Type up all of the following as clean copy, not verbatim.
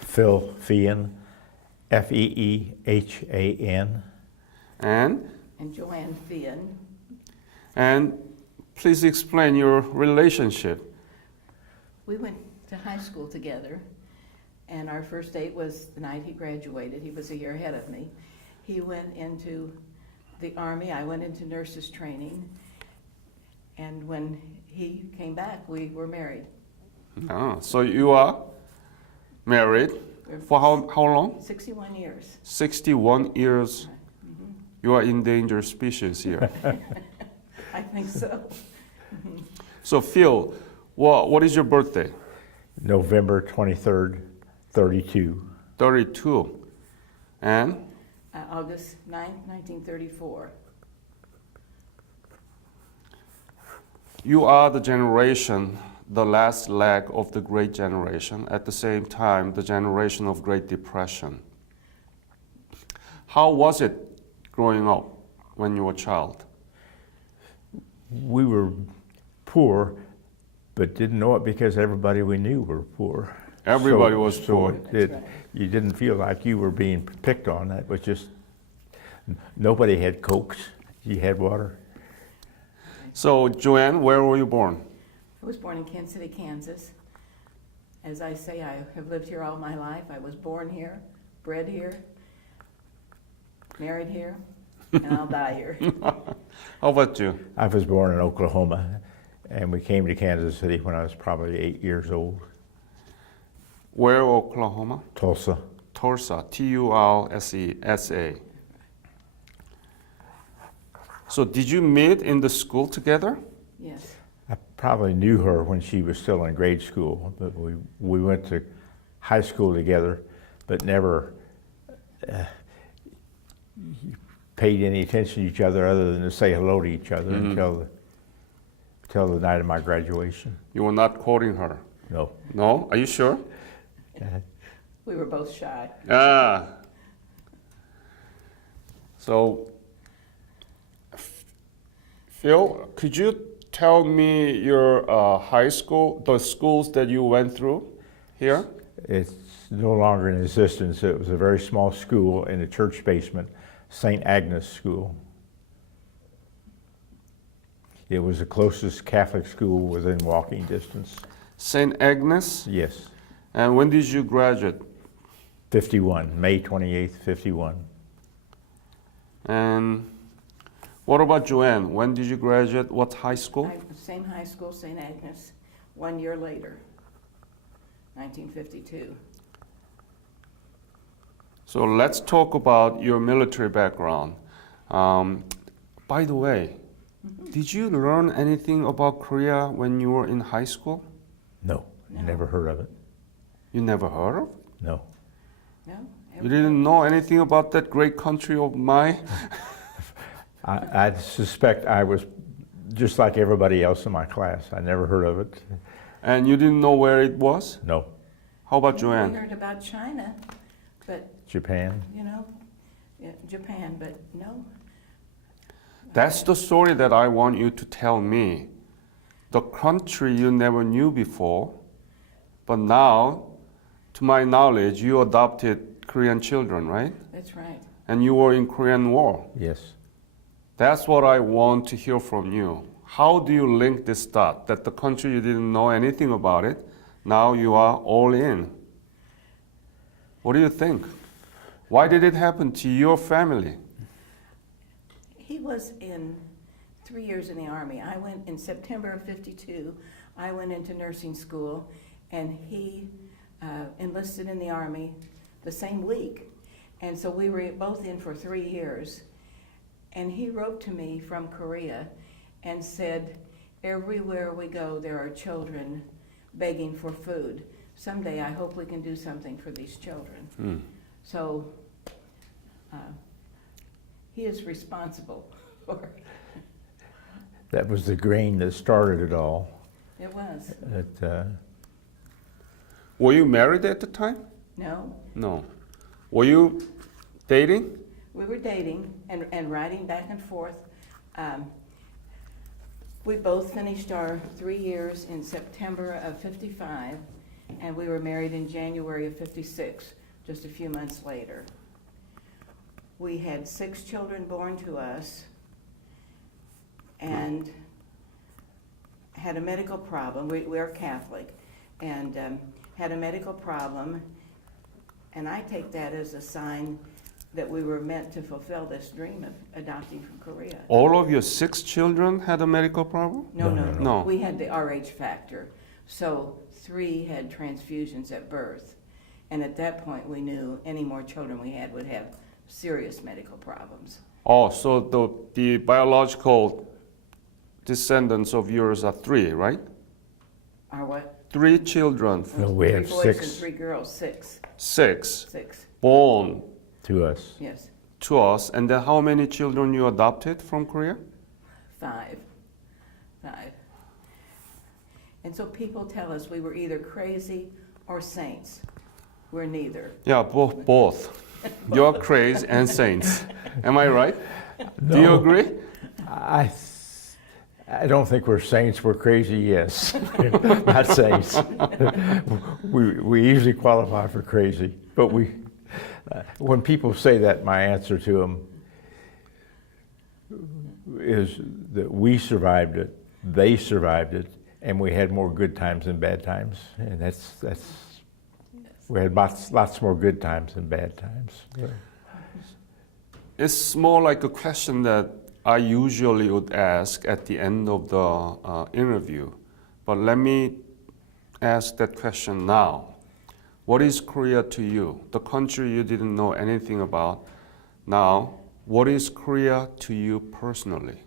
Phil Feehan, Feehan. And Joanne Feehan. and please explain your relationship. We went to high school together, and our first date was the night he graduated. He was a year ahead of me. He went into the Army, I went into nurses training, and when he came back, we were married. Ah, so you are married for how long? 61 years. 61 years. Mhm. You are endangered species here. I think so. So Phil, what is your birthday? November 23rd, 32. 32. And August 9th, 1934. you are the generation, the last leg of the Great Generation, at the same time, the generation of Great Depression. How was it growing up when you were a child? We were poor, but didn't know it because everybody we knew were poor. Everybody was poor. That's right. You didn't feel like you were being picked on. That was just, nobody had Cokes. You had water. So Joanne, where were you born? I was born in Kansas City, Kansas. As I say, I have lived here all my life. I was born here, bred here, married here, and I'll die here. How about you? I was born in Oklahoma, and we came to Kansas City when I was probably 8 years old. Where, Oklahoma? Tulsa. Tulsa, Tulsa. So did you meet in the school together? Yes. I probably knew her when she was still in grade school, but we went to high school together, but never paid any attention to each other other than to say hello to each other until the night of my graduation. You were not courting her? No. No? Are you sure? We were both shy. Ah. So, Phil, could you tell me your high school, the schools that you went through here? It's no longer in existence. It was a very small school in a church basement, St. Agnes School. It was the closest Catholic school within walking distance. St. Agnes? Yes. And when did you graduate? 51, May 28th, 51. And what about Joanne? When did you graduate? What high school? Same high school, St. Agnes, 1 year later, 1952. So let's talk about your military background. By the way, did you learn anything about Korea when you were in high school? No, I never heard of it. You never heard of? No. No? You didn't know anything about that great country of mine? I suspect I was just like everybody else in my class. I never heard of it. And you didn't know where it was? No. How about We Joanne? heard about China, but, Japan? you know, yeah, Japan, but no. That's the story that I want you to tell me. The country you never knew before, but now, to my knowledge, you adopted Korean children, right? That's right. And you were in Korean War. Yes. That's what I want to hear from you. How do you link this dot, that the country you didn't know anything about it, now you are all in? What do you think? Why did it happen to your family? He was in 3 years in the Army. I went in September of 52. I went into nursing school, and he enlisted in the Army the same week. And so we were both in for 3 years. And he wrote to me from Korea and said, everywhere we go, there are children begging for food. Someday I hope we can do something for these children. So he is responsible for That was the grain that started it all. it. Was. Were you married at the time? No, No. Were you dating? we were dating and writing back and forth. We both finished our 3 years in September of 55, and we were married in January of 56, just a few months later. We had 6 children born to us and had a medical problem. We are Catholic, and had a medical problem, and I take that as a sign that we were meant to fulfill this dream of adopting from Korea. All of your 6 children had a medical problem? No, no, no. no. We had the RH factor. So 3 had transfusions at birth. And at that point, we knew any more children we had would have serious medical problems. Oh, so the biological descendants of yours are 3, right? Our what? 3 children, No, we 3 have boys 6 and 3 girls, 6. 6 6, born to us. yes. to us. And then how many children you adopted from Korea? 5. And so people tell us we were either crazy or saints. We're neither. Yeah, both. You're crazy and saints. Am I right? Do you No. agree? I don't think we're saints. We're crazy, yes. Not saints. we usually qualify for crazy, but when people say that, my answer to them is that we survived it, they survived it, and we had more good times than bad times, and that's we had lots more good times than bad times. It's more like a question that I usually would ask at the end of the interview. But let me ask that question now. What is Korea to you? The country you didn't know anything about. Now, what is Korea to you personally?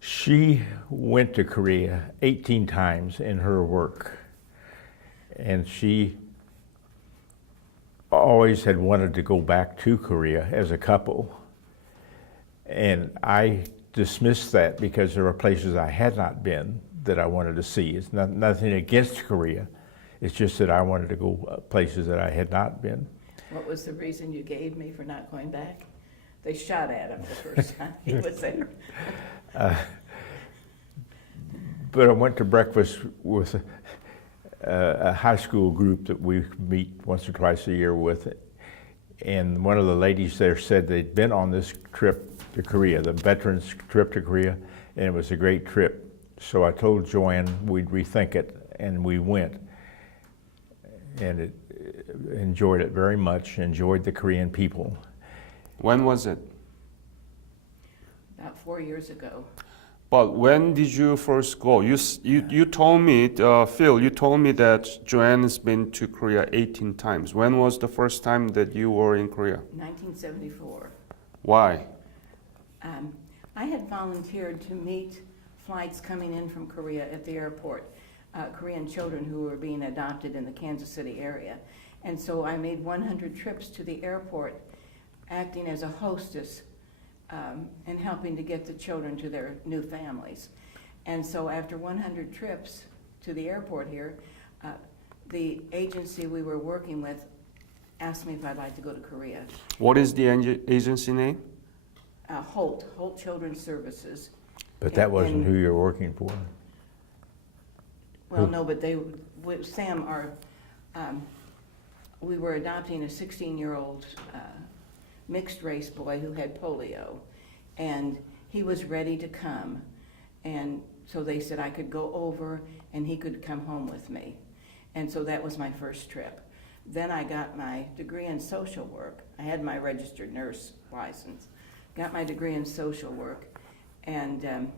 She went to Korea 18 times in her work, and she always had wanted to go back to Korea as a couple. And I dismissed that because there were places I had not been that I wanted to see. It's nothing against Korea. It's just that I wanted to go places that I had not been. What was the reason you gave me for not going back? They shot at him the first time he was there. But I went to breakfast with a high school group that we meet once or twice a year with. And one of the ladies there said they'd been on this trip to Korea, the veterans trip to Korea, and it was a great trip. So I told Joanne we'd rethink it, and we went. And enjoyed it very much, enjoyed the Korean people. When was it? About 4 years ago. But when did you first go? You told me, Phil, you told me that Joanne has been to Korea 18 times. When was the first time that you were in Korea? 1974. Why? I had volunteered to meet flights coming in from Korea at the airport, Korean children who were being adopted in the Kansas City area. And so I made 100 trips to the airport, acting as a hostess and helping to get the children to their new families. And so after 100 trips to the airport here, the agency we were working with asked me if I'd like to go to Korea. What is the agency name? Holt Children's Services. But that wasn't And- who you're working for. Well, no, but Sam, we were adopting a 16-year-old mixed race boy who had polio, and he was ready to come. And so they said I could go over and he could come home with me. And so that was my first trip. Then I got my degree in social work. I had my registered nurse license, got my degree in social work, and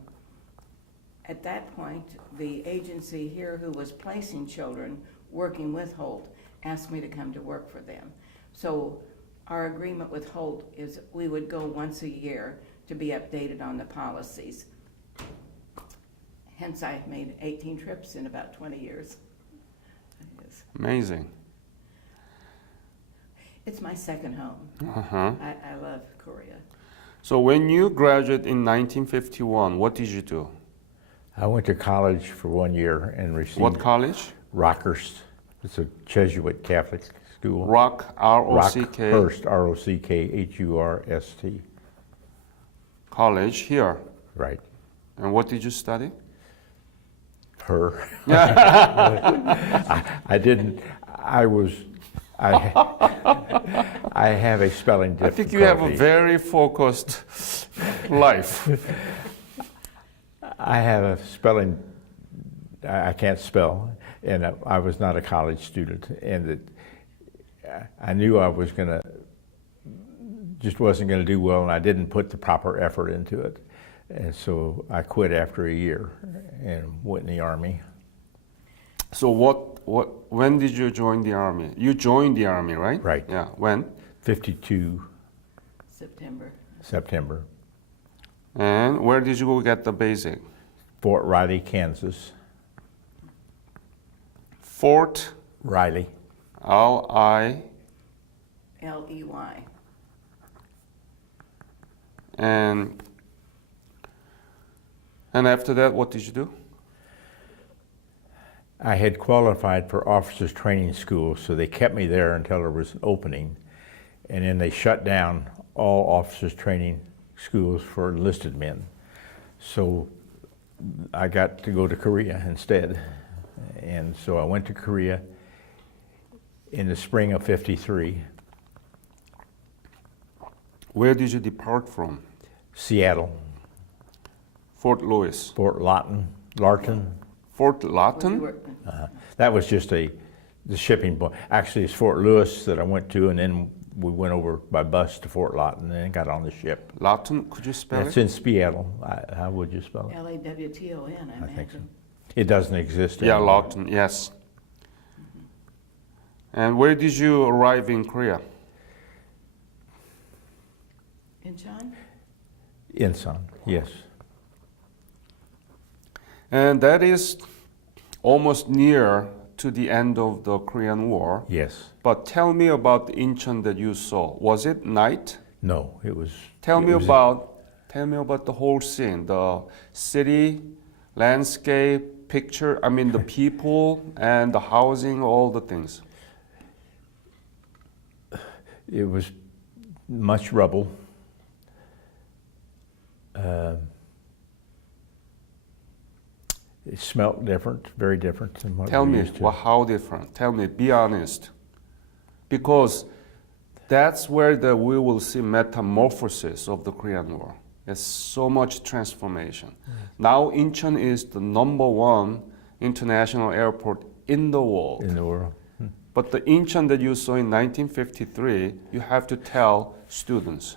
at that point, the agency here who was placing children working with Holt asked me to come to work for them. So our agreement with Holt is we would go once a year to be updated on the policies. Hence, I've made 18 trips in about 20 years. Amazing. It's my second home. Uh-huh. I love Korea. So when you graduated in 1951, what did you do? I went to college for 1 year and received What college? Rockhurst. It's a Jesuit Catholic school. Rock, R-O-C-K. Rockhurst, R-O-C-K-H-U-R-S-T. College here. Right. And what did you study? Her. I didn't. I was. I have a spelling I difficulty. think you have a very focused life. I have a spelling. I can't spell, and I was not a college student, and I knew I was gonna. Just wasn't going to do well, and I didn't put the proper effort into it, and so I quit after a year and went in the Army. So when did you join the Army? You joined the Army, right? Right. Yeah, when? 52 September. September, And where did you go get the basic? Fort Riley, Kansas. Fort Riley. L-I, Ley. and after that, what did you do? I had qualified for officers training school, so they kept me there until there was an opening, and then they shut down all officers training schools for enlisted men. So I got to go to Korea instead, and so I went to Korea in the spring of '53. Where did you depart from? Seattle, Fort Lewis. Fort Lawton. Fort Lawton? That was just the shipping point. Actually, it's Fort Lewis that I went to, and then we went over by bus to Fort Lawton and then got on the ship. Lawton, could you spell It's it? in Seattle. How would you spell it? Lawton, I I think so. imagine. It doesn't exist Yeah, anymore. Lawton, yes. And where did you arrive in Korea? Incheon? Incheon, yes. And that is almost near to the end of the Korean War. Yes. But tell me about the Incheon that you saw. Was it night? No, it was. Tell it me was- about the whole scene, the city, landscape, picture, I mean the people and the housing, all the things. It was much rubble. It smelled different, very different than what Tell we me, used to. well, how different? Tell me, be honest. Because that's where we will see metamorphosis of the Korean War. There's so much transformation. Now Incheon is the #1 international airport in the world. In the world. But the Incheon that you saw in 1953, you have to tell students.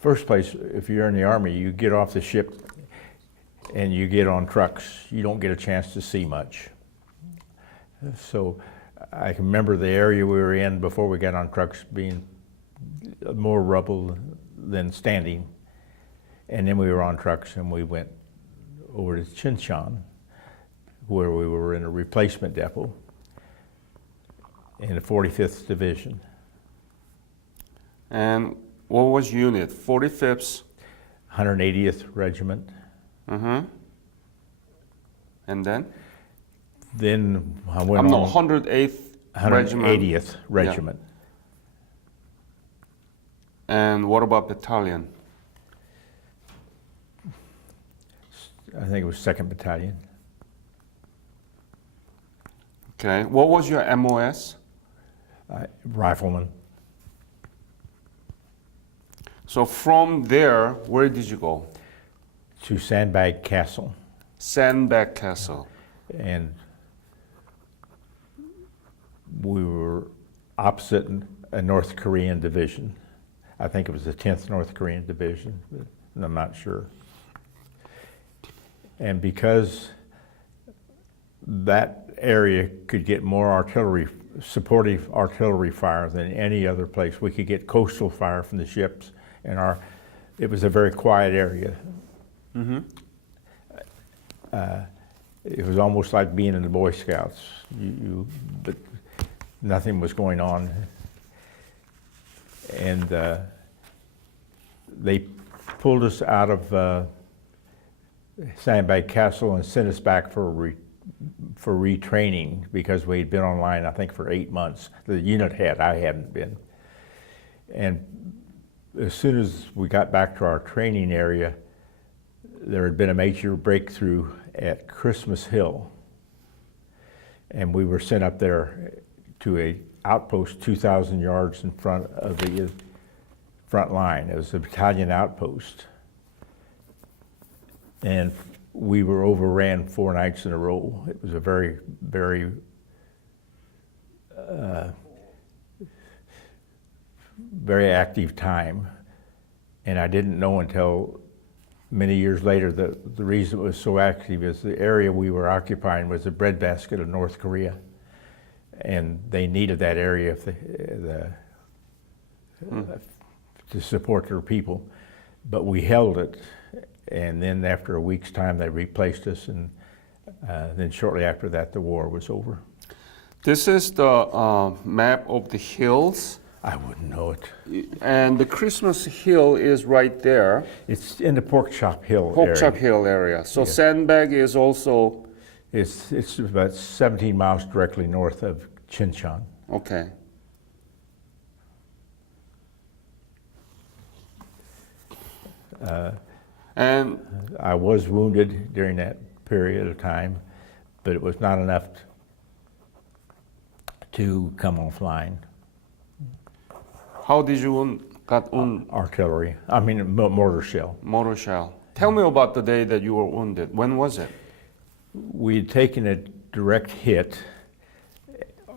First place, if you're in the Army, you get off the ship and you get on trucks. You don't get a chance to see much. So I can remember the area we were in before we got on trucks being more rubble than standing. And then we were on trucks and we went over to Chincheon, where we were in a replacement depot in the 45th Division. And what was unit? 45th? 180th Regiment. Mm-hmm. And then? Then I went No, on 108th Regiment. 180th Regiment. And what about battalion? I think it was 2nd Battalion. Okay. What was your MOS? Rifleman. So from there, where did you go? To Sandbag Castle. Sandbag Castle. And we were opposite a North Korean division. I think it was the 10th North Korean Division, but I'm not sure. And because that area could get more artillery, supportive artillery fire than any other place, we could get coastal fire from the ships, and it was a very quiet area. Mm-hmm. It was almost like being in the Boy Scouts, but nothing was going on. And they pulled us out of Sandbag Castle and sent us back for retraining because we'd been online, I think, for 8 months. The unit had, I hadn't been. And as soon as we got back to our training area, there had been a major breakthrough at Christmas Hill, and we were sent up there to a outpost 2,000 yards in front of the front line. It was a battalion outpost, and we were overran 4 nights in a row. It was a very, very very active time, and I didn't know until many years later that the reason it was so active is the area we were occupying was the breadbasket of North Korea, and they needed that area to support their people. But we held it, and then after a week's time they replaced us, and then shortly after that the war was over. This is the map of the hills, I wouldn't know it. and the Christmas Hill is right there, It's in the Pork Chop Hill Pork area. Chop Hill area. So Yeah. Sandbag is also, It's about 17 miles directly north of Chincheon. okay. And I was wounded during that period of time, but it was not enough to come offline. how did you got Artillery, I mean mortar shell. mortar shell? Tell me about the day that you were wounded. When was it? We had taken a direct hit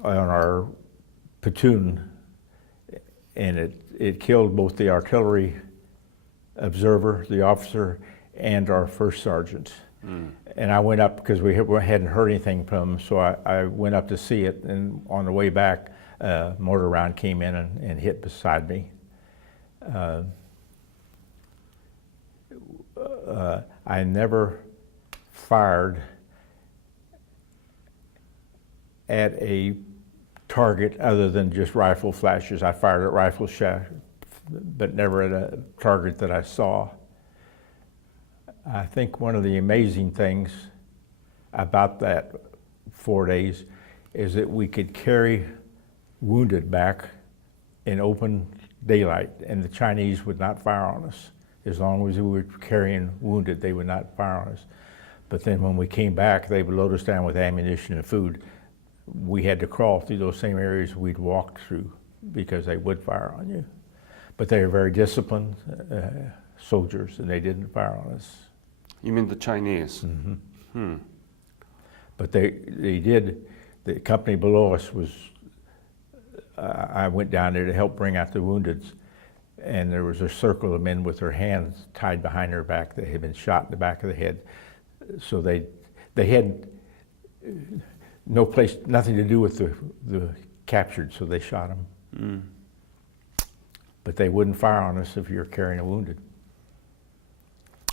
on our platoon, and it killed both the artillery observer, the officer, and our first sergeant. And I went up because we hadn't heard anything from him, so I went up to see it, and on the way back, a mortar round came in and hit beside me. I never fired at a target other than just rifle flashes. I fired at rifle shot, but never at a target that I saw. I think one of the amazing things about that 4 days is that we could carry wounded back in open daylight, and the Chinese would not fire on us. As long as we were carrying wounded, they would not fire on us. But then when we came back, they would load us down with ammunition and food. We had to crawl through those same areas we'd walked through because they would fire on you. But they were very disciplined soldiers, and they didn't fire on us. You mean the Chinese? But they did, the company below us was, I went down there to help bring out the wounded, and there was a circle of men with their hands tied behind their back that had been shot in the back of the head. So they had no place, nothing to do with the captured, so they shot them. But they wouldn't fire on us if you're carrying a wounded.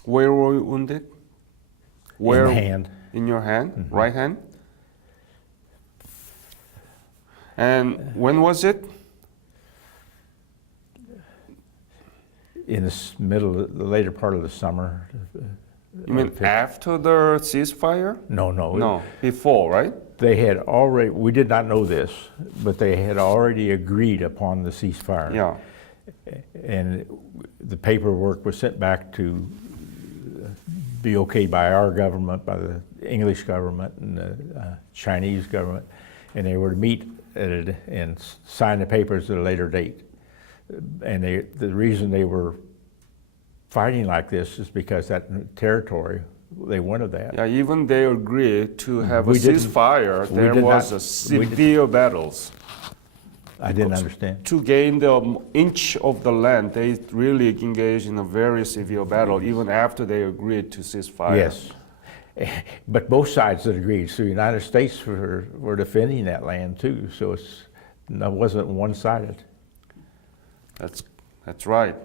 Where were you wounded? In the hand. In your hand? Right hand? And when was it? In the the later part of the summer. You mean after the ceasefire? No. No, before, right? They had already, we did not know this, but they had already agreed upon the ceasefire. Yeah. And the paperwork was sent back to be okayed by our government, by the English government and the Chinese government, and they were to meet and sign the papers at a later date. And the reason they were fighting like this is because that territory, they wanted that. Yeah, even they agreed to have a We didn't- ceasefire, we there did was not- a severe battles. I didn't understand. To gain the inch of the land, they really engaged in a very severe battle, even after they agreed to ceasefire. Yes. But both sides had agreed. So the United States were defending that land too. So it wasn't one-sided. That's right.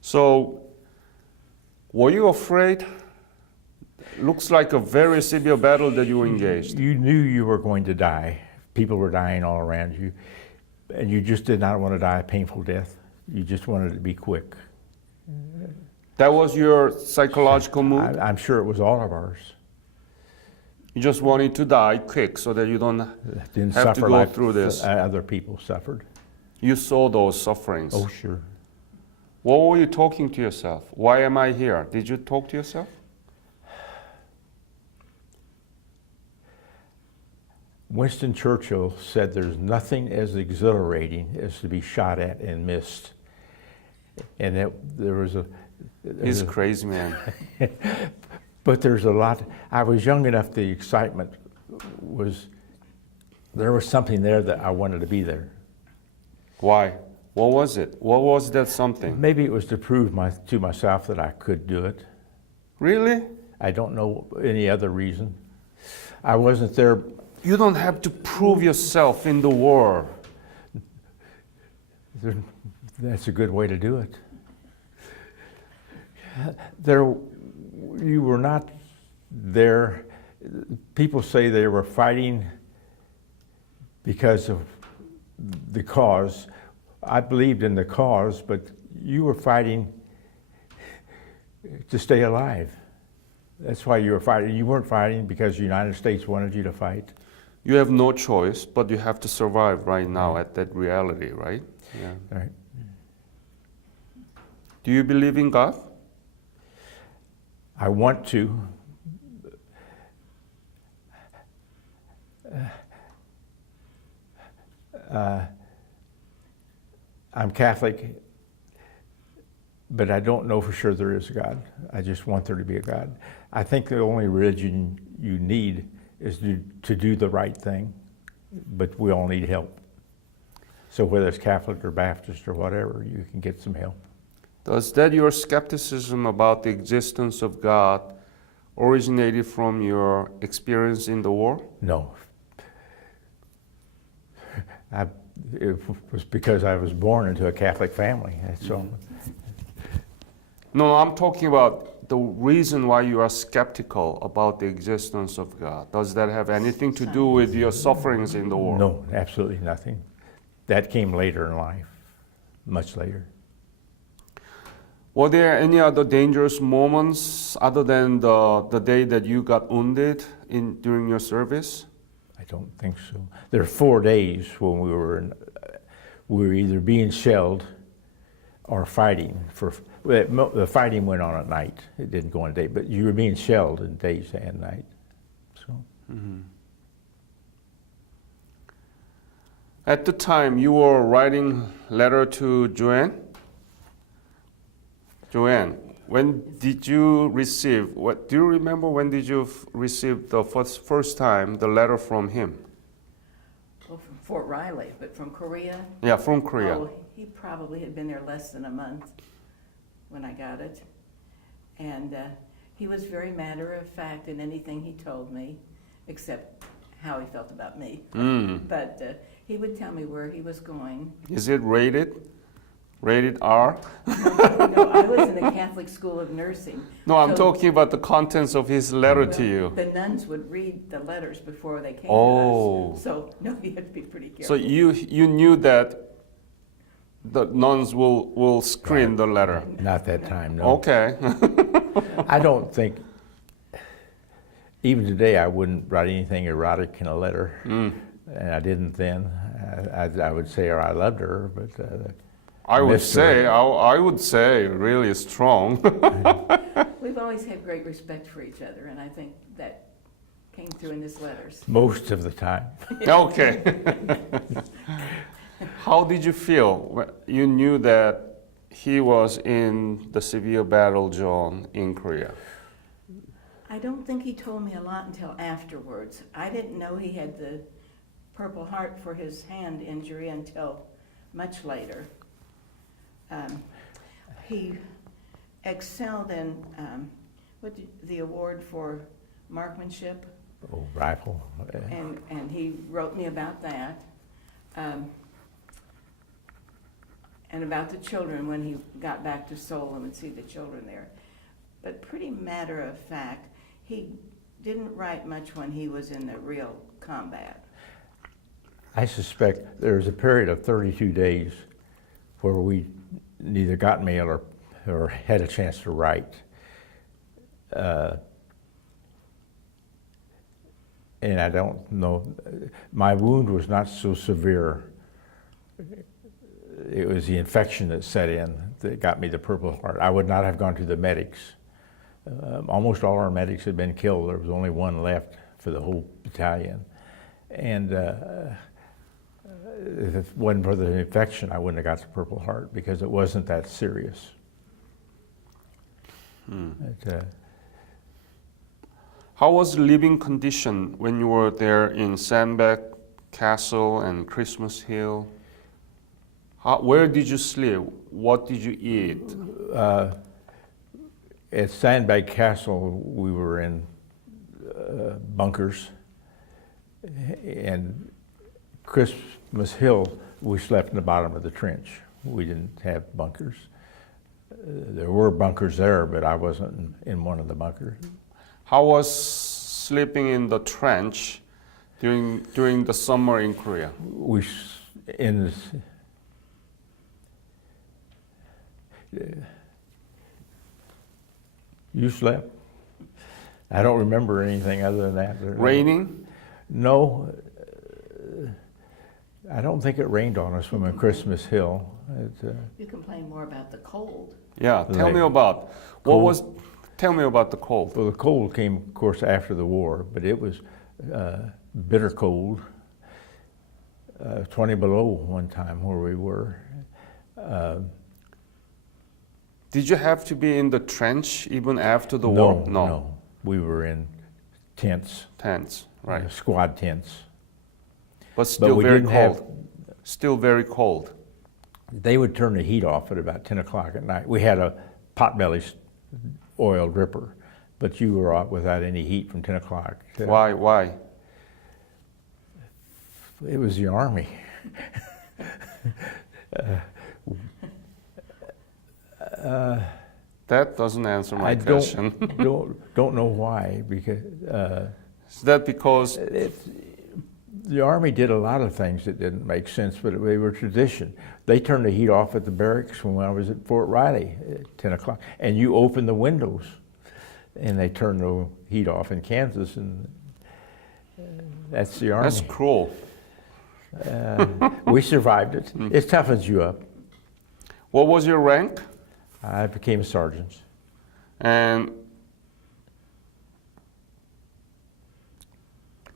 So, were you afraid? Looks like a very severe battle that you engaged. You knew you were going to die. People were dying all around you. And you just did not want to die a painful death. You just wanted it to be quick. That was your psychological mood? I'm sure it was all of ours. You just wanted to die quick so that you don't Didn't have to suffer go like through this. other people suffered. You saw those sufferings. Oh, sure. What were you talking to yourself? Why am I here? Did you talk to yourself? Winston Churchill said there's nothing as exhilarating as to be shot at and missed. And that there was a... He's a crazy man. But there's a lot. I was young enough, the excitement was, there was something there that I wanted to be there. Why? What was it? What was that something? Maybe it was to prove to myself that I could do it. Really? I don't know any other reason. I wasn't there. You don't have to prove yourself in the war. That's a good way to do it. There, you were not there. People say they were fighting because of the cause. I believed in the cause, but you were fighting to stay alive. That's why you were fighting. You weren't fighting because the United States wanted you to fight. You have no choice, but you have to survive right now at that reality, right? Yeah. Right. Do you believe in God? I want to. I'm Catholic, but I don't know for sure there is a God. I just want there to be a God. I think the only religion you need is to do the right thing, but we all need help. So whether it's Catholic or Baptist or whatever, you can get some help. Does that your skepticism about the existence of God originated from your experience in the war? No. It was because I was born into a Catholic family. That's all. No, I'm talking about the reason why you are skeptical about the existence of God. Does that have anything to do with your sufferings in the war? No, absolutely nothing. That came later in life, much later. Were there any other dangerous moments other than the day that you got wounded during your service? I don't think so. There are 4 days when we were either being shelled or fighting. The fighting went on at night. It didn't go on day, but you were being shelled in days and night. So. Mm-hmm. At the time, you were writing letter to Joanne. Joanne, when did you receive? Do you remember when did you receive the first time the letter from him? Well, from Fort Riley, but from Korea? Yeah, from Korea. Oh, he probably had been there less than a month when I got it. And he was very matter of fact in anything he told me, except how he felt about me. But he would tell me where he was going. Is it rated? Rated R? No, I was in the Catholic School of Nursing. No, I'm So- talking about the contents of his letter to you. The nuns would read the letters before they came Oh. to us. So, no, you have to be pretty So careful. you knew that the nuns will screen the letter. Not that time, no. Okay. I don't think, even today, I wouldn't write anything erotic in a letter. And I didn't then. I would say I loved her, but I would missed her. say, I would say really strong. We've always had great respect for each other, and I think that came through in his letters. most of the time. Okay. How did you feel when you knew that he was in the severe battle zone in Korea? I don't think he told me a lot until afterwards. I didn't know he had the Purple Heart for his hand injury until much later. He excelled in the award for marksmanship, Oh, rifle. and he wrote me about that. And about the children when he got back to Seoul and would see the children there. But pretty matter of fact, he didn't write much when he was in the real combat. I suspect there was a period of 32 days where we neither got mail or had a chance to write. And I don't know, my wound was not so severe it was the infection that set in that got me the Purple Heart. I would not have gone to the medics. Almost all our medics had been killed. There was only one left for the whole battalion. And if it wasn't for the infection, I wouldn't have got the Purple Heart because it wasn't that serious. How was the living condition when you were there in Sandbag Castle and Christmas Hill? Where did you sleep? What did you eat? At Sandbag Castle, we were in bunkers. And Christmas Hill, we slept in the bottom of the trench. We didn't have bunkers. There were bunkers there, but I wasn't in one of the bunkers. How was sleeping in the trench during the summer in Korea? You slept? I don't remember anything other than that. Raining? No, I don't think it rained on us from a Christmas Hill. You complain more about the cold. Yeah, tell me Like about tell me about the cold. Well, the cold came, of course, after the war, but it was bitter cold. 20 below one time where we were. Did you have to be in the trench even after the war? No. We were in tents. Tents, right. Squad tents. But still we very didn't cold. Still very cold. They would turn the heat off at about 10 o'clock at night. We had a potbelly oil dripper, but you were out without any heat from 10 o'clock. Why? It was the Army. That doesn't answer my I question. don't know why, because Is that because the Army did a lot of things that didn't make sense, but they were tradition. They turned the heat off at the barracks when I was at Fort Riley at 10 o'clock, and you open the windows, and they turned the heat off in Kansas, and that's the Army. that's cruel? We survived it. It toughens you up. What was your rank? I became a sergeant. And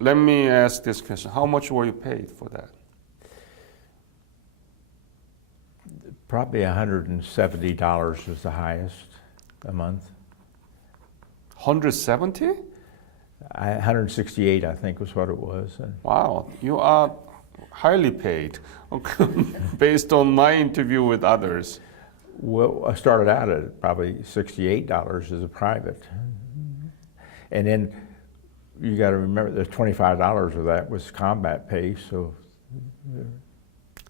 let me ask this question. How much were you paid for that? Probably $170 was the highest a month. 170? 168, I think, was what it was. Wow, you are highly paid based on my interview with others. Well, I started out at probably $68 as a private. And then you got to remember there's $25 of that was combat pay, so.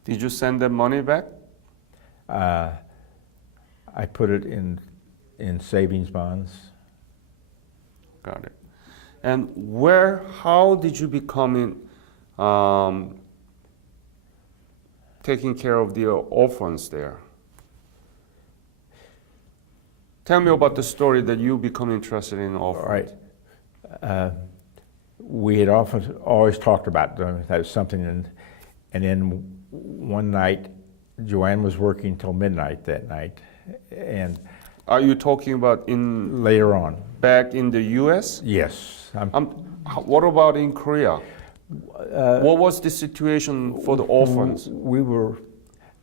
Did you send them money back? I put it in savings bonds. Got it. And how did you become taking care of the orphans there? Tell me about the story that you become interested in orphans. All right. We had always talked about doing that was something, and then one night, Joanne was working till midnight that night, and Are you talking about in later on, back in the U.S.? yes, What about in Korea? What was the situation for the orphans? we were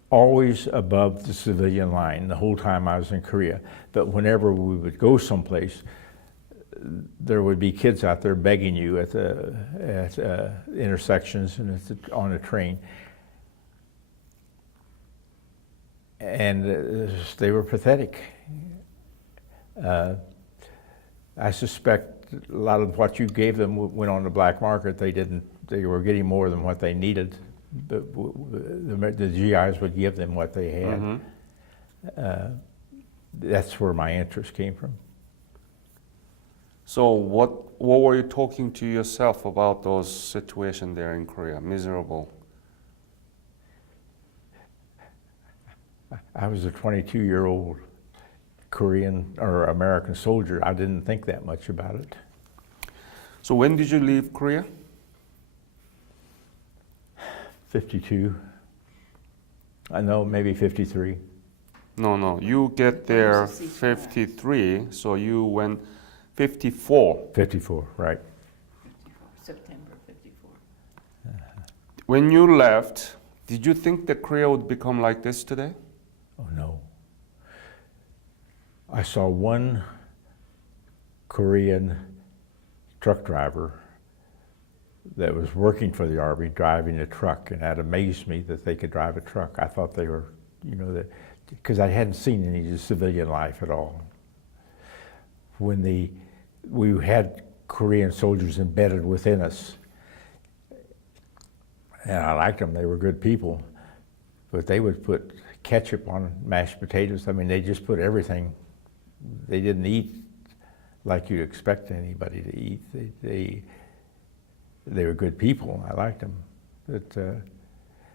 always above the civilian line the whole time I was in Korea. But whenever we would go someplace, there would be kids out there begging you at intersections and on a train. And they were pathetic. I suspect a lot of what you gave them went on the black market. They were getting more than what they needed. The GIs would give them what they had. Mm-hmm. That's where my interest came from. So what were you talking to yourself about those situations there in Korea? Miserable. I was a 22-year-old Korean or American soldier. I didn't think that much about it. So when did you leave Korea? 52. I know, maybe 53. No. You get there There's a ceasefire. 53, so you went 54. 54, right. 54, September 54. When you left, did you think that Korea would become like this today? Oh, no. I saw one Korean truck driver that was working for the Army driving a truck, and that amazed me that they could drive a truck. I thought they were, because I hadn't seen any civilian life at all. When we had Korean soldiers embedded within us, and I liked them, they were good people, but they would put ketchup on mashed potatoes. I mean, they just put everything. They didn't eat like you'd expect anybody to eat. They were good people. I liked them, but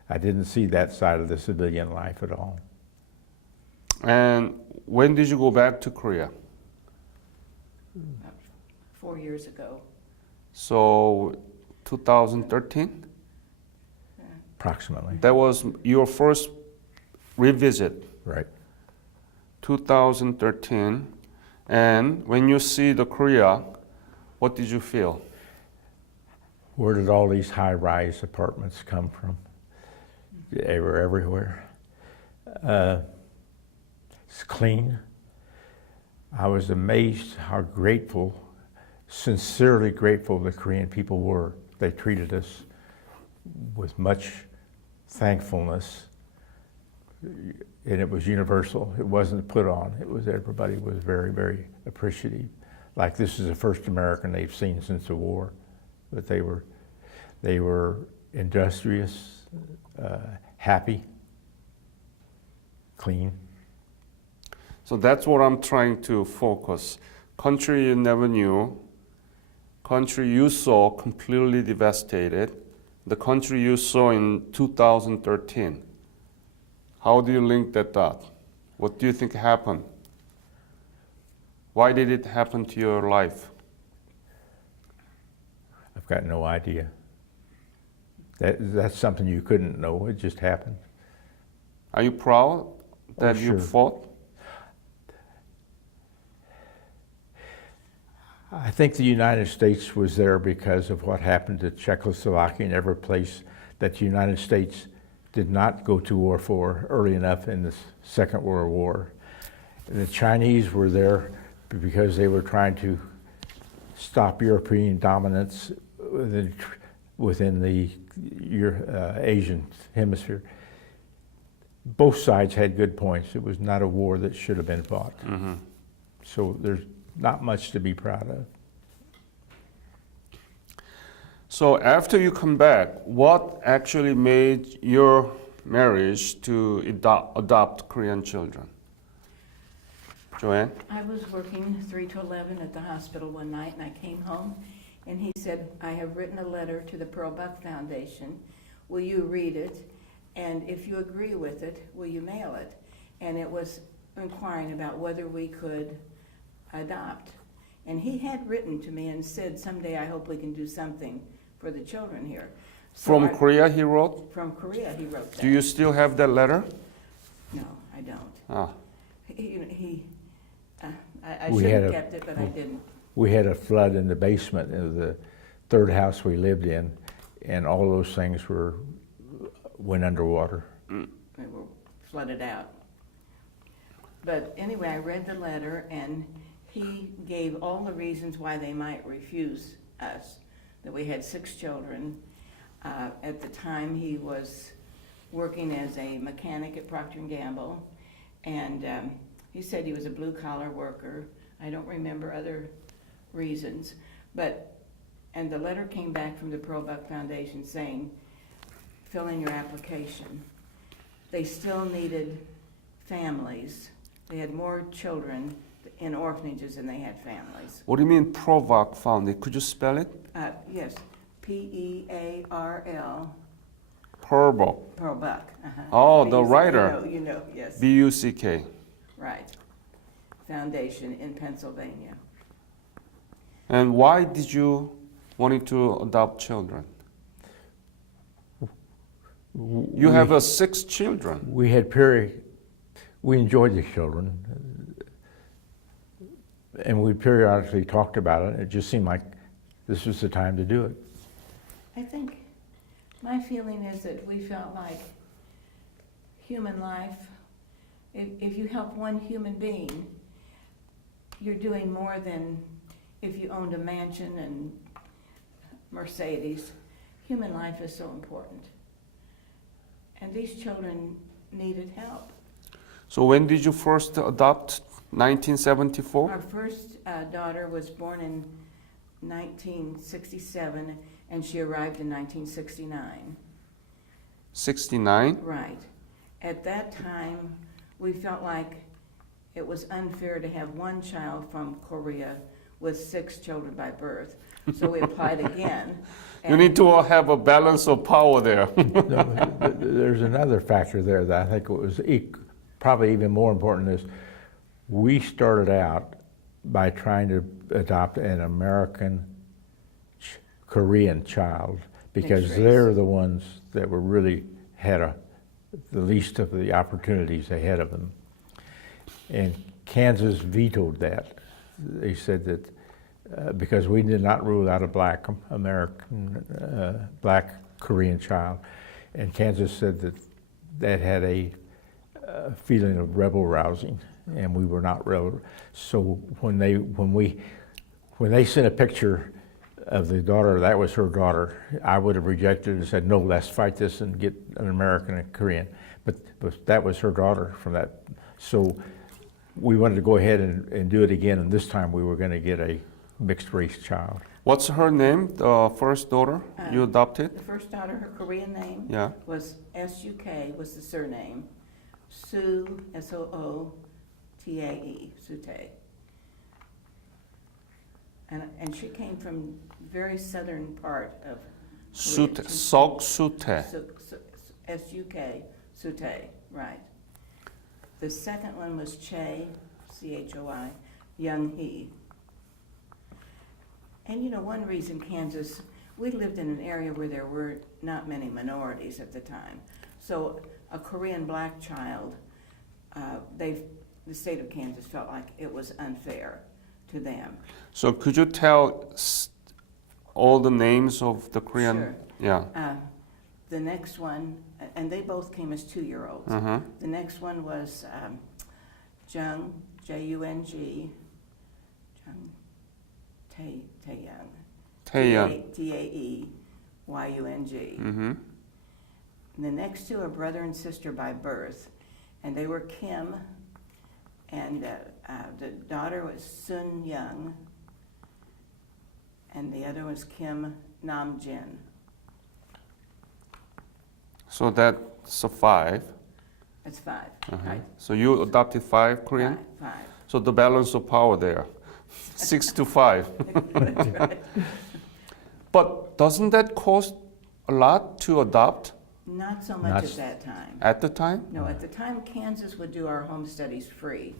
I didn't see that side of the civilian life at all. And when did you go back to Korea? About 4 years ago. So 2013? Approximately, That was your first revisit, right. 2013. And when you see the Korea, what did you feel? Where did all these high-rise apartments come from? They were everywhere. It's clean. I was amazed how grateful, sincerely grateful the Korean people were. They treated us with much thankfulness, and it was universal. It wasn't put on. It was, everybody was very, very appreciative. Like this is the first American they've seen since the war. But they were industrious, happy, clean. So that's what I'm trying to focus. Country you never knew, country you saw completely devastated, the country you saw in 2013. How do you link that dot? What do you think happened? Why did it happen to your life? I've got no idea. That's something you couldn't know. It just happened. Are you proud that you sure. fought? I think the United States was there because of what happened to Czechoslovakia and every place that the United States did not go to war for early enough in the Second World War. The Chinese were there because they were trying to stop European dominance within the Asian hemisphere. Both sides had good points. It was not a war that should have been fought. Mm-hmm. So there's not much to be proud of. So after you come back, what actually made your marriage to adopt Korean children? Joanne? I was working 3 to 11 at the hospital one night, and I came home, and he said, I have written a letter to the Pearl Buck Foundation. Will you read it? And if you agree with it, will you mail it? And it was inquiring about whether we could adopt. And he had written to me and said, someday I hope we can do something for the children here. So From Korea, he wrote? From Korea, he wrote that. Do you still have that letter? No, I don't. Ah. I We should had have a- kept it, but I didn't. We had a flood in the basement of the third house we lived in, and all those things went underwater. They were flooded out. But anyway, I read the letter, and he gave all the reasons why they might refuse us, that we had 6 children. At the time, he was working as a mechanic at Procter & Gamble, and he said he was a blue-collar worker. I don't remember other reasons, and the letter came back from the Pearl Buck Foundation saying, fill in your application. They still needed families. They had more children in orphanages than they had families. What do you mean Provac Foundation? Could you spell it? Yes, P-E-A-R-L, Pearl Pearl Buck. Oh, the You writer. You know, yes, B-U-C-K. right. Foundation in Pennsylvania. And why did you want to adopt children? You have 6 children. We had we enjoyed the children, and we periodically talked about it. It just seemed like this was the time to do it. I think my feeling is that we felt like human life, if you help one human being, you're doing more than if you owned a mansion and Mercedes. Human life is so important. And these children needed help. So when did you first adopt? 1974? Our first daughter was born in 1967, and she arrived in 1969. 69? Right. At that time, we felt like it was unfair to have one child from Korea with 6 children by birth. So we applied again. You need to have a balance of power there. There's another factor there that I think was probably even more important is we started out by trying to adopt an American Korean child because Mixed race. they're the ones that were really had the least of the opportunities ahead of them. And Kansas vetoed that. They said that because we did not rule out a black American, black Korean child, and Kansas said that that had a feeling of rebel rousing, and we were not rebel. So when they sent a picture of the daughter, that was her daughter, I would have rejected it and said, no, let's fight this and get an American and Korean. But that was her daughter from that. So we wanted to go ahead and do it again, and this time we were going to get a mixed race child. What's her name, the first daughter you adopted? The first daughter, her Korean name Yeah. was S-U-K, was the surname. Soo, S-O-O-T-A-E, Sute. And she came from very southern part of Sute, Korea. Sok Sute. S-U-K, Sute, right. The second one was Choi, C-H-O-I, Young Hee. And you know, one reason Kansas, we lived in an area where there were not many minorities at the time. So a Korean black child, the state of Kansas felt like it was unfair to them. So could you tell all the names of the Korean? Sure. Yeah. The next one, and they both came as 2-year-olds. Uh-huh. The next one was Jung, J-U-N-G, Jung Taeyang. Taeyang. T-A-E-Y-U-N-G. Mm-hmm. And the next 2 are brother and sister by birth, and they were Kim, and the daughter was Sun Young, and the other was Kim Nam Jin. So that's a 5. That's 5, Uh-huh. right? So you adopted 5 Korean? 5. So the balance of power there, 6 to 5. That's right. But doesn't that cost a lot to adopt Not so much Not at s- that time. at the time? No, at the time, Kansas would do our home studies free.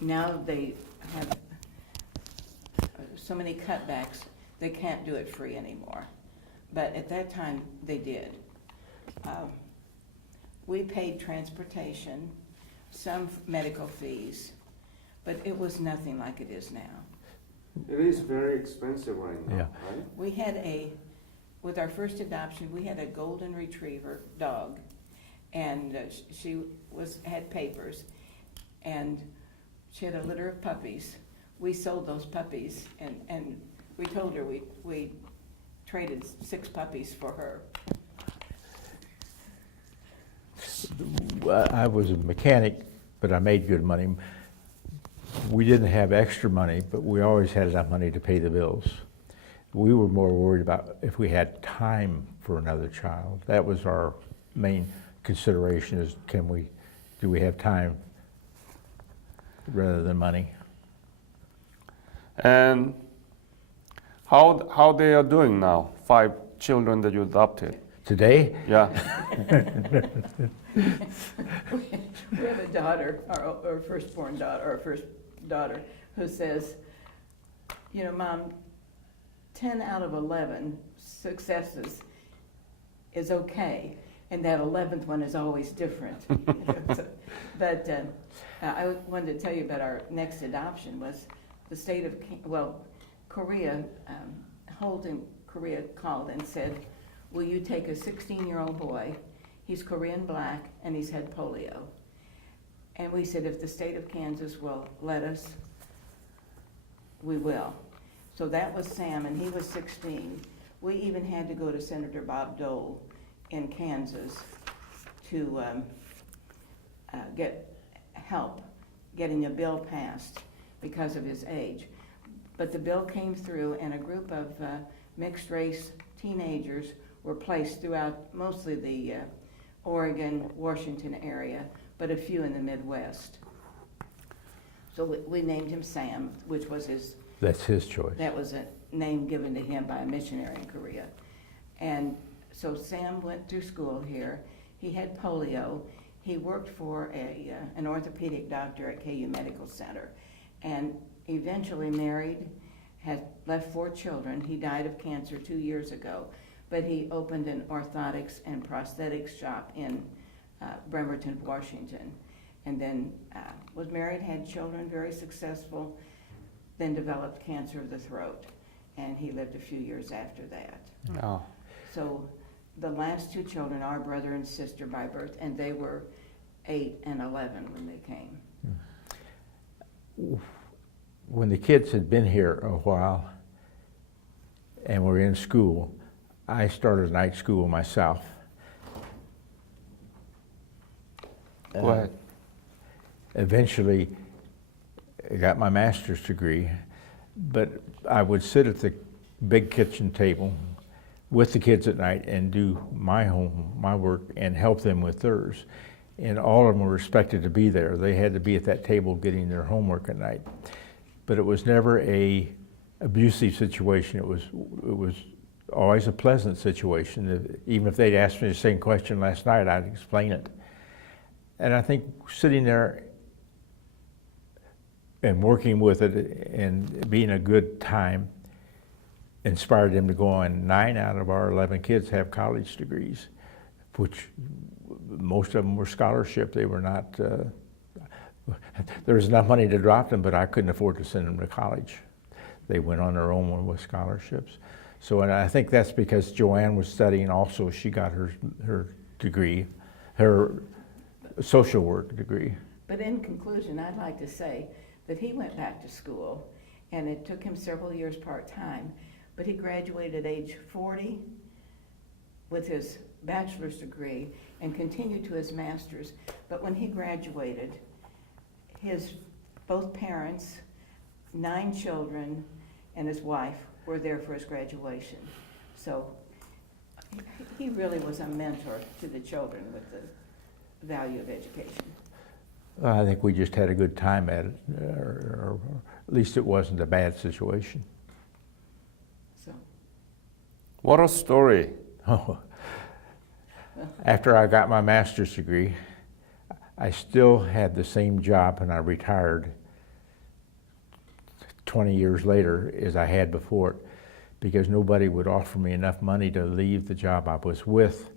Now they have so many cutbacks, they can't do it free anymore. But at that time, they did. We paid transportation, some medical fees, but it was nothing like it is now. It is very expensive right now, Yeah. right? We had with our first adoption, we had a golden retriever dog, and she had papers, and she had a litter of puppies. We sold those puppies, and we told her we traded 6 puppies for her. I was a mechanic, but I made good money. We didn't have extra money, but we always had enough money to pay the bills. We were more worried about if we had time for another child. That was our main consideration: is do we have time rather than money? And how they are doing now? 5 children that you adopted. Today, Yeah. We have a daughter, our firstborn daughter, our first daughter, who says, you know, Mom, 10 out of 11 successes is okay. and that 11th one is always different. But I wanted to tell you about our next adoption was the state of, Korea, Holt in Korea called and said, will you take a 16-year-old boy, he's Korean black, and he's had polio. And we said, if the state of Kansas will let us, we will. So that was Sam, and he was 16. We even had to go to Senator Bob Dole in Kansas to get help getting a bill passed because of his age. But the bill came through, and a group of mixed-race teenagers were placed throughout mostly the Oregon, Washington area, but a few in the Midwest. So we named him Sam, which was his... That's his choice. That was a name given to him by a missionary in Korea. And so Sam went through school here. He had polio. He worked for an orthopedic doctor at KU Medical Center, and eventually married, had left 4 children. He died of cancer 2 years ago, but he opened an orthotics and prosthetics shop in Bremerton, Washington, and then was married, had children, very successful, then developed cancer of the throat, and he lived a few years after that. Oh. So the last 2 children are brother and sister by birth, and they were 8 and 11 when they came. When the kids had been here a while and were in school, I started night school myself. Go ahead. Eventually, I got my master's degree, but I would sit at the big kitchen table with the kids at night and do my work and help them with theirs. And all of them were expected to be there. They had to be at that table getting their homework at night. But it was never a abusive situation. It was always a pleasant situation. Even if they'd asked me the same question last night, I'd explain it. And I think sitting there and working with it and being a good time inspired them to go on. 9 out of our 11 kids have college degrees, which most of them were scholarship. They were not, there was enough money to drop them, but I couldn't afford to send them to college. They went on their own with scholarships. So, and I think that's because Joanne was studying also. She got her degree, her social work degree. But in conclusion, I'd like to say that he went back to school, and it took him several years part-time, but he graduated at age 40 with his bachelor's degree and continued to his master's. But when he graduated, his both parents, 9 children, and his wife were there for his graduation. So he really was a mentor to the children with the value of education. I think we just had a good time at it, or at least it wasn't a bad situation. So. What a story. Oh. After I got my master's degree, I still had the same job when I retired 20 years later as I had before it, because nobody would offer me enough money to leave the job I was with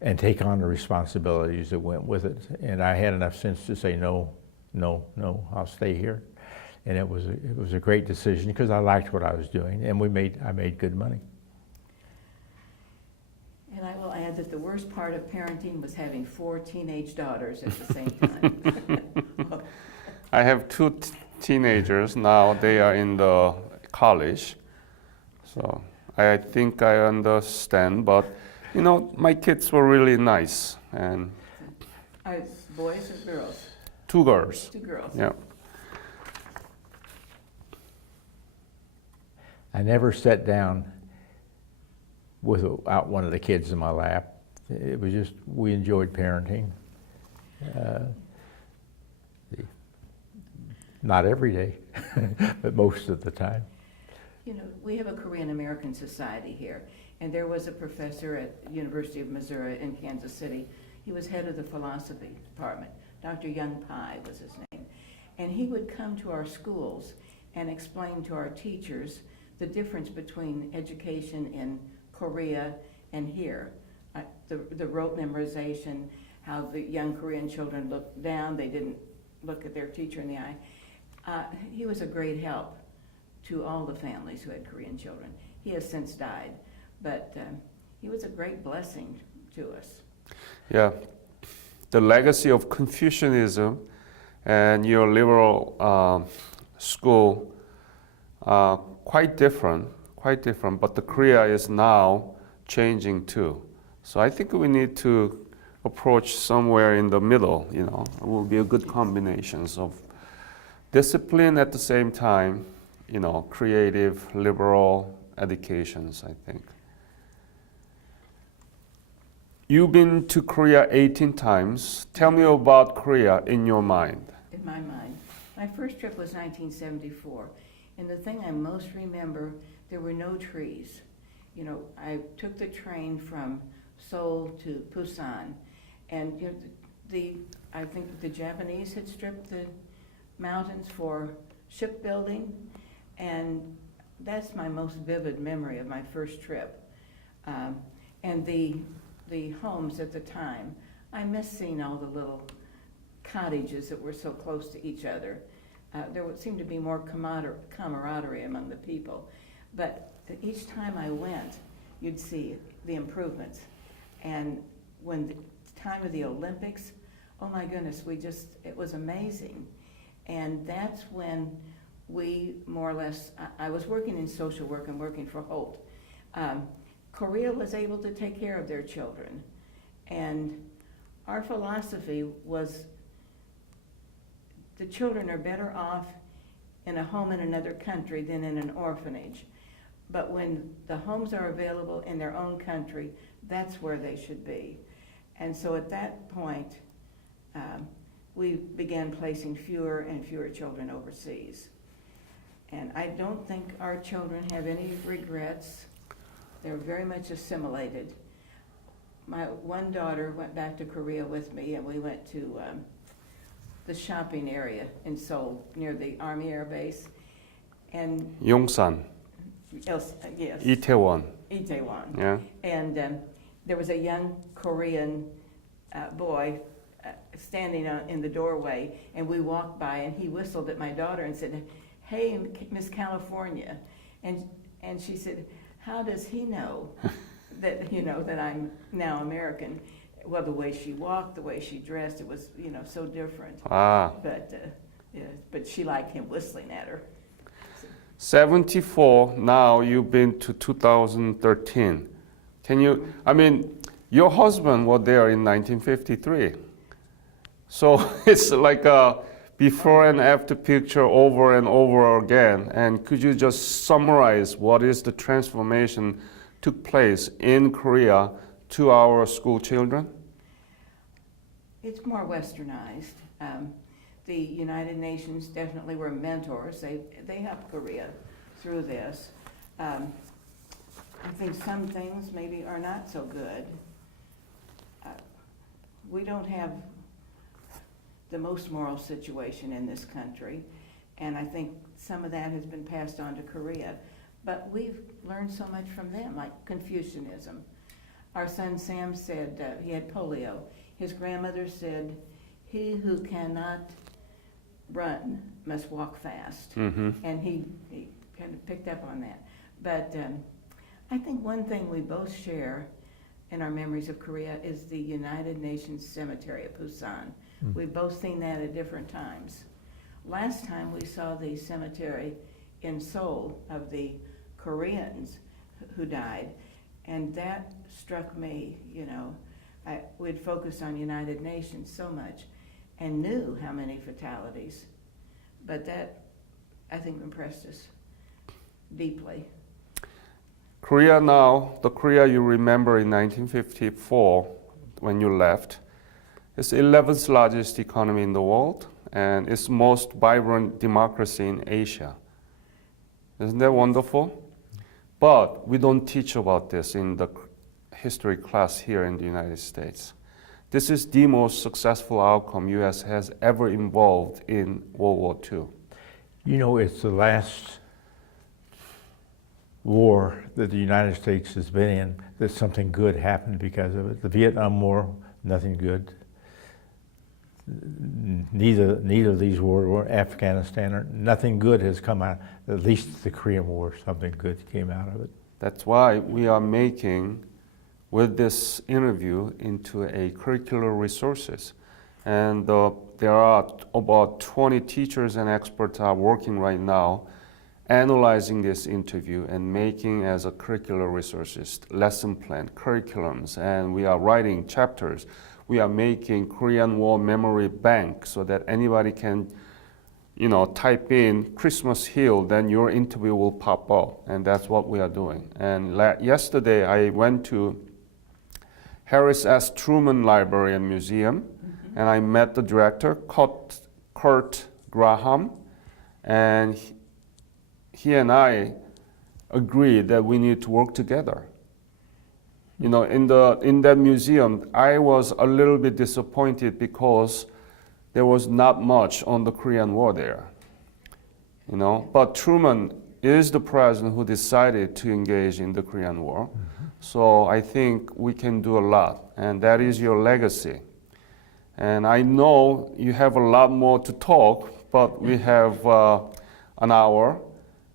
and take on the responsibilities that went with it. And I had enough sense to say, no, I'll stay here. And it was a great decision because I liked what I was doing, and I made good money. And I will add that the worst part of parenting was having 4 teenage daughters at the same time. I have 2 teenagers now. They are in the college. So I think I understand, but you know, my kids were really nice. And Boys or girls? 2 girls. 2 girls. Yeah. I never sat down without one of the kids in my lap. It was just, we enjoyed parenting. Not every day, but most of the time. You know, we have a Korean American Society here, and there was a professor at University of Missouri in Kansas City. He was head of the philosophy department. Dr. Young Pai was his name. And he would come to our schools and explain to our teachers the difference between education in Korea and here. the rote memorization, how the young Korean children looked down, they didn't look at their teacher in the eye. He was a great help to all the families who had Korean children. He has since died, but he was a great blessing to us. Yeah, the legacy of Confucianism and your liberal school quite different, but the Korea is now changing too. So I think we need to approach somewhere in the middle, you know. It will be a good combination of discipline at the same time, you know, creative, liberal educations, I think. You've been to Korea 18 times. Tell me about Korea in your mind. In my mind, my first trip was 1974, and the thing I most remember, there were no trees. You know, I took the train from Seoul to Busan, and you know, I think the Japanese had stripped the mountains for shipbuilding, and that's my most vivid memory of my first trip. And the homes at the time, I miss seeing all the little cottages that were so close to each other. There would seem to be more camaraderie among the people, but each time I went, you'd see the improvements. And when the time of the Olympics, oh my goodness, it was amazing. And that's when we more or less, I was working in social work and working for Holt. Korea was able to take care of their children. And our philosophy was the children are better off in a home in another country than in an orphanage. But when the homes are available in their own country, that's where they should be. And so at that point, we began placing fewer and fewer children overseas. And I don't think our children have any regrets. They're very much assimilated. My one daughter went back to Korea with me, and we went to the shopping area in Seoul near the Army Air Base. And Yongsan, yes, Itaewon. Itaewon. Yeah. And there was a young Korean boy standing in the doorway, and we walked by, and he whistled at my daughter and said, "Hey, Miss California," and she said, "How does he know that that I'm now American?" Well, the way she walked, the way she dressed, it was so different. But she liked him whistling at her. 74. Now you've been to 2013. Your husband was there in 1953. So it's like a before and after picture over and over again. And could you just summarize what is the transformation took place in Korea to our school children? It's more westernized. The United Nations definitely were mentors. They helped Korea through this. I think some things maybe are not so good. We don't have the most moral situation in this country, and I think some of that has been passed on to Korea. But we've learned so much from them, like Confucianism. Our son Sam said he had polio. His grandmother said, "He who cannot run must walk fast." Mm-hmm. And he kind of picked up on that. But I think one thing we both share in our memories of Korea is the United Nations Cemetery at Busan. We've both seen that at different times. Last time we saw the cemetery in Seoul of the Koreans who died, and that struck me. We'd focused on United Nations so much and knew how many fatalities, but that, I think, impressed us deeply. Korea now, the Korea you remember in 1954 when you left, is the 11th largest economy in the world and its most vibrant democracy in Asia. Isn't that wonderful? But we don't teach about this in the history class here in the United States. This is the most successful outcome U.S. has ever involved in World War II. It's the last war that the United States has been in, that something good happened because of it. The Vietnam War, nothing good. Neither of these wars, or Afghanistan, or nothing good has come out. At least the Korean War, something good came out of it. That's why we are making with this interview into a curricular resources. And there are about 20 teachers and experts are working right now analyzing this interview and making as a curricular resources, lesson plan, curriculums, and we are writing chapters. We are making Korean War memory bank so that anybody can, type in Christmas Hill, then your interview will pop up, and that's what we are doing. And yesterday I went to Harris S. Truman Library and Museum, and I met the director, Kurt Graham, and he and I agreed that we need to work together. In that museum, I was a little bit disappointed because there was not much on the Korean War there. But Truman is the president who decided to engage in the Korean War. So I think we can do a lot, and that is your legacy. And I know you have a lot more to talk, but we have an hour.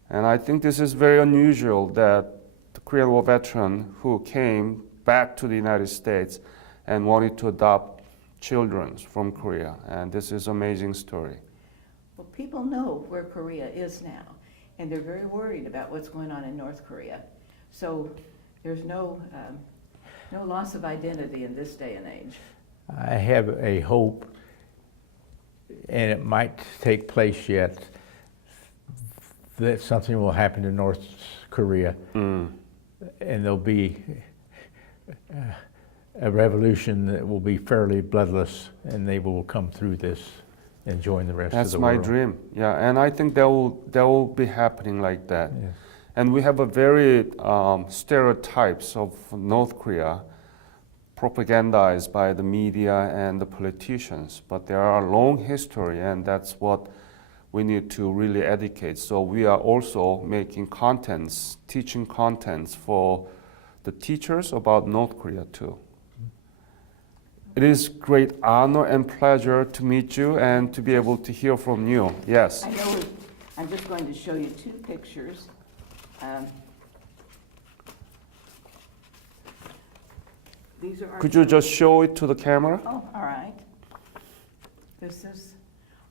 And I think this is very unusual that the Korean War veteran who came back to the United States and wanted to adopt children from Korea. And this is an amazing story. Well, people know where Korea is now, and they're very worried about what's going on in North Korea. So there's no loss of identity in this day and age. I have a hope, and it might take place yet, that something will happen to North Korea, and there'll be a revolution that will be fairly bloodless, and they will come through this and join the rest That's of the world. That's my dream. Yeah, and I think that will be happening like that. Yes. And we have a very stereotypes of North Korea propagandized by the media and the politicians, but there are a long history, and that's what we need to really educate. So we are also making contents, teaching contents for the teachers about North Korea too. It is great honor and pleasure to meet you and to be able to hear from you. Yes. I know I'm just going to show you two pictures. These are our Could you just show it to the camera? Oh, all right. This is,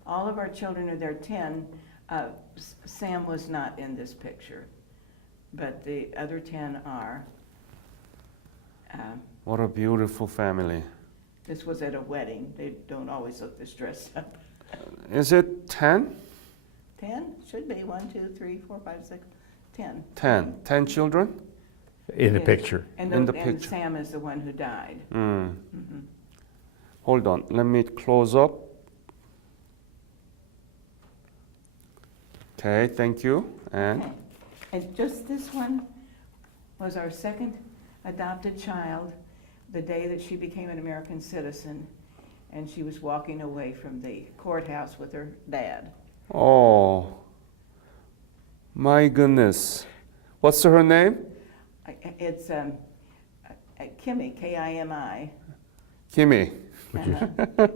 all of our children are there, 10. Sam was not in this picture, but the other 10 are. What a beautiful family. This was at a wedding. They don't always look this dressed up. Is it 10? 10? Should be. 1, 2, 3, 4, 5, 6, 10. 10. 10 children? In the Yes. picture. And, In the and picture. Sam is the one who died. Hold on, let me close up. Okay, thank you. And Okay. And just this one was our second adopted child, the day that she became an American citizen, and she was walking away from the courthouse with her dad. oh, my goodness. What's her name? It's Kimi, K-I-M-I. Kimi. Uh-huh.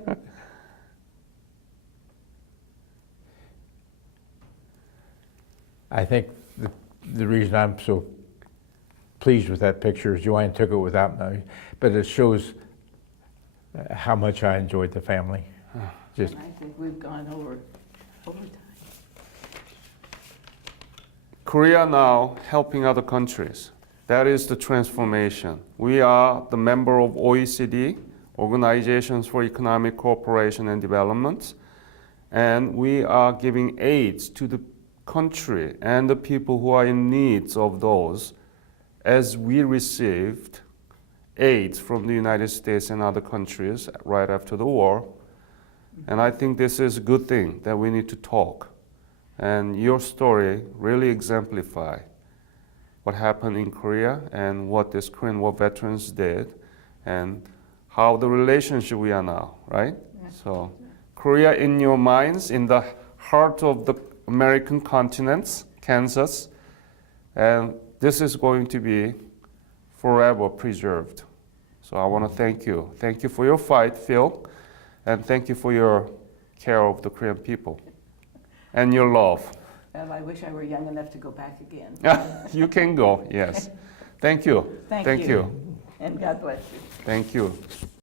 I think the reason I'm so pleased with that picture is Joanne took it without me, but it shows how much I enjoyed the family. Just And I think we've gone over time. Korea now helping other countries. That is the transformation. We are the member of OECD, Organizations for Economic Cooperation and Development, and we are giving aids to the country and the people who are in need of those, as we received aids from the United States and other countries right after the war. And I think this is a good thing that we need to talk. And your story really exemplify what happened in Korea and what these Korean War veterans did and how the relationship we are now, right? Yeah. So Korea in your minds, in the heart of the American continents, Kansas, and this is going to be forever preserved. So I want to thank you. Thank you for your fight, Phil, and thank you for your care of the Korean people and your love. Well, I wish I were young enough to go back again. You can go, yes. Thank you. Thank you. you. And God bless you. Thank you.